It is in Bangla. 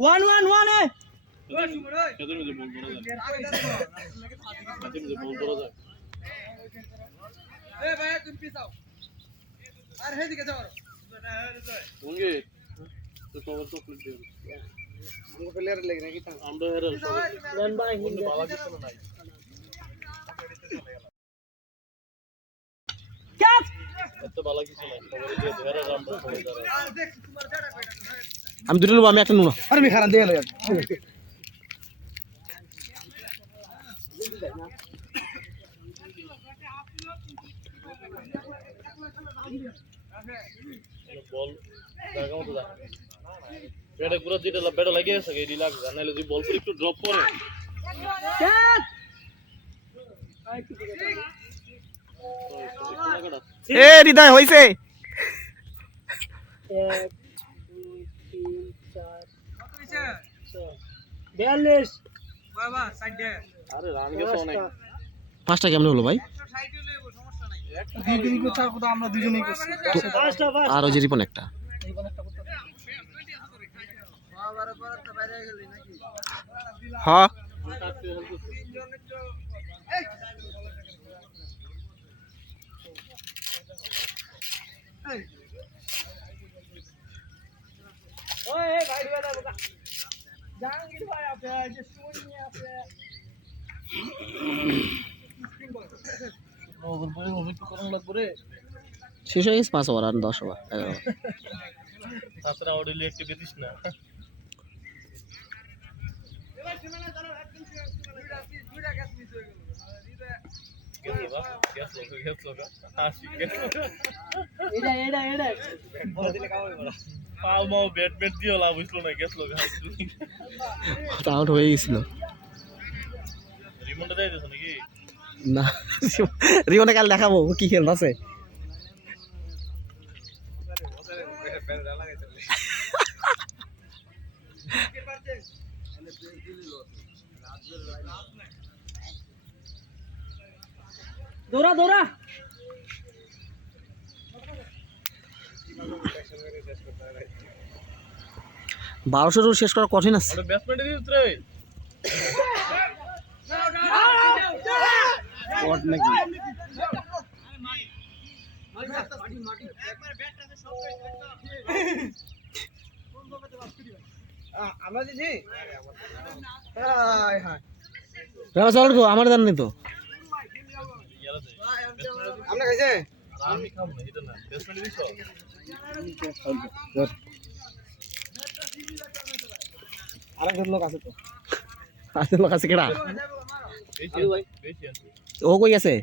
1 1 1 है খেতে মধ্যে বল করা যায় খেতে মধ্যে বল করা যায় এ ভাই তুমি পিছাও আর হেদিকে যাও ওঙ্গে তো সবার তো ক্লিক দিও আমাকে প্লেয়ার লাগে নাকি তা আমরা হেরাল रन बाय বন্ধু বালা কিছু নাই कैच এত বালা কিছু নাই সবারই দিয়ে হেরাল আমরা সবাই যারা আর দেখ তোমার জায়গা কয়টা আমি দুটো নেব আমি একটা নেব আরে আমি খারাপ দিয়ে লাগে বল জায়গা মতো যা বেটা পুরো যেটা বেটা লাগিয়ে আছে এই লাগ জানাইলে যদি বল একটু ড্রপ করে कैच এ হৃদয় হইছে 1 2 3 4 কত হইছে 42 বাবা সাইড দে আরে রান গেছে অনেক পাঁচটা কেমনে হলো ভাই 160 এ লইব সমস্যা নাই দুই দিন করছে কথা আমরা দুজনেই করছি फास्ट আর ওই যে রিপন একটা বাবার পর তো বাইরে গেলি নাকি হ্যাঁ তিনজন একটু এই এই ओए भाई बेटा बका जहांगीर भाई आप जे सुन में आप ওভার পরে ওভার তো করা লাগবে রে শেষ হয়ে গেছে 5 ওভার আর 10 ওভার 11 তাছাড়া অডিলে একটু দিস না এবার সীমানা চলো একদম দুইটা গ্যাস মিস হয়ে গেল গেছ লগা হাসি গেছ एडा एडा एडा বল দিলে কাম হবে বড় পাও মাও ব্যাট দিও লাভ হইছিল না গেছ লগা আউট হয়ে গেছিল রিমন্ডা দেয় দিছ নাকি না রিপনে কাল দেখাবো ও কি খেলতাছে दौड़ा दौड़ा 1200 রুল শেষ করা কঠিন আছে ওটা ব্যাটসম্যান দিছ রে ওয়াট নাকি আমরা দিছি হাই হাই রাবা চল গো আমার জান নেই তো আমরা খাইছে আমি খাম না এটা না ব্যাটসম্যান দিছ আরেকজন লোক আছে তো আছে লোক আছে কেডা বেশি আছে ও কই আছে